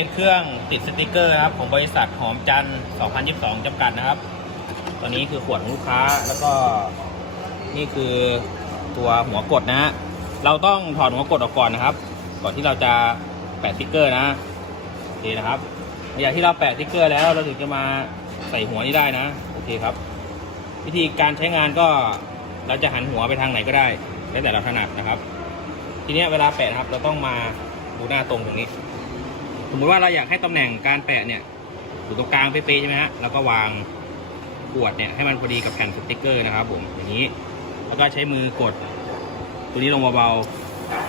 สเครื่องติดสติกเกอร์นะครับของบริษัทหอมจันทร์2022จำกัดนะครับ ตัวนี้คือขวดของลูกค้าแล้วก็นี่คือตัวหัวกดนะฮะเราต้องถอดหัวกดออกก่อนนะครับ ก่อนที่เราจะแปะสติกเกอร์นะโอเคนะครับอย่างที่เราแปะสติกเกอร์แล้วเราถึงจะมาใส่หัวนี้ได้นะโอเคครับ วิธีการใช้งานก็เราจะหันหัวไปทางไหนก็ได้แล้วแต่เราถนัดนะครับ ทีนี้เวลาแปะนะครับ เราต้องมาดูหน้าตรงตรงนี้ สมมติว่าเราอยากให้ตำแหน่งการแปะเนี่ยอยู่ตรงกลางเป๊ะๆใช่ไหมฮะแล้วก็วางขวดเนี่ยให้มันพอดีกับแผ่นสติกเกอร์นะครับ ผมอย่างนี้แล้วก็ใช้มือกด ตัวนี้ลงเบา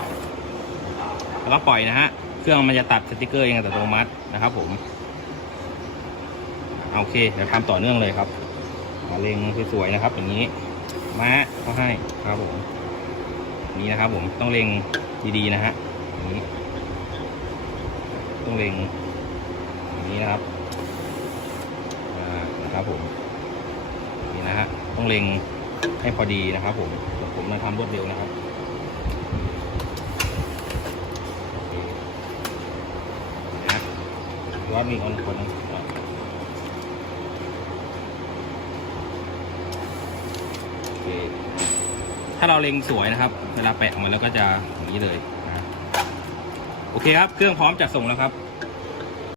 ๆแล้วก็ปล่อยนะฮะเครื่องมันจะตัดสติกเกอร์เองอัตโนมัตินะครับ ผมโอเคเดี๋ยวทำต่อเนื่องเลยครับมาเล็งสวยๆนะครับ อย่างนี้มาเขาให้ครับผมนี่นะครับ ผมต้องเล็งดีๆนะฮะอย่างนี้ ต้องเล็งอย่างนี้นะครับนะครับผมนี่นะฮะต้องเล็งให้พอดีนะครับผมผมมาทำรวดเร็วนะครับนะยอดมีคนคนนึงอ่อเคถ้าเราเล็งสวยนะครับ เวลาแปะออกมาแล้วก็จะอย่างนี้เลยนะโอเคครับ เครื่องพร้อมจัดส่งแล้วครับ